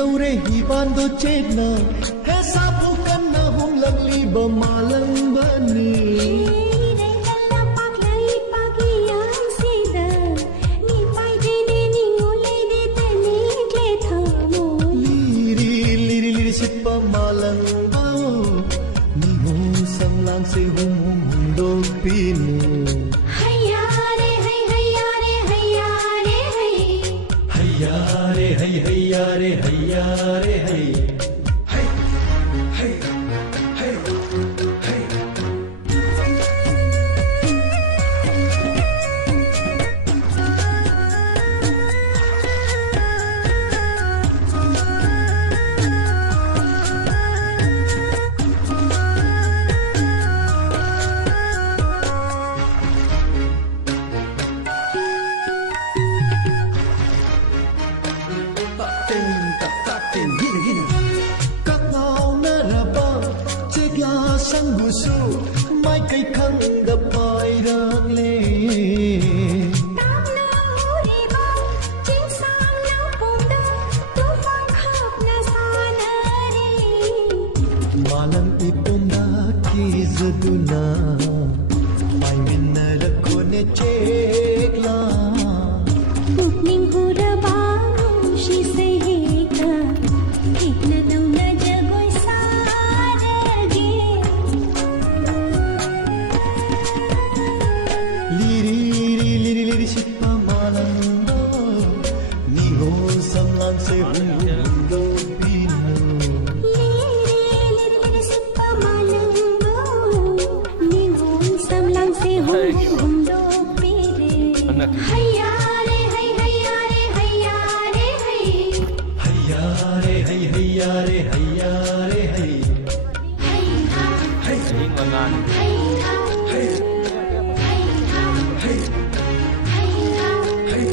yaure hibando chetna he sapu kanna hum langli ba malang bani Sipa malang bao ni ho sam lang se hum hum hum do pinu hayya re hay hayya re hayya re hay hayya re hay hayya re hayya re hay hay hay hay hay các ngao na ra ba chiếc lá sang bù su mai cây khăn gặp bài răng lê tam na huri ba chim sang nau pong da tu fang khap na sa na re malang ipon na ki zaduna mai min na rakho ne chiếc lá Putning hura ba shi se heka thik na dau na jagoi sarage liri sipa malang ba ni ho sam lang se hum hum do pinu liri sipa malang bo ning hom sam lang se hum do pire hayya re hay hayya re hayya re hay hayya re hay hayya re hayya re hay hay ha hay hay ha hay hay ha hay hay ha hay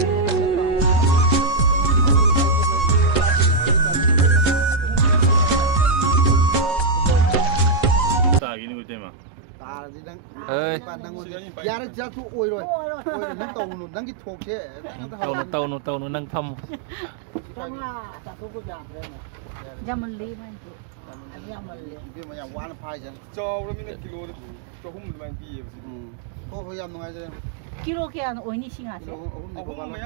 Tagi ni betul mah. Tadi nang, Ơi. nang ya ra ja tu oi rồi, nang tàu nụ nang cái thuộc chứ, tàu nó nâng thăm vì mà nhà quan phai chứ, cho nó mới kilo cho không được bao nhiêu có phải làm ngay chứ, kilo kaya ano, oy ni singa. không không mấy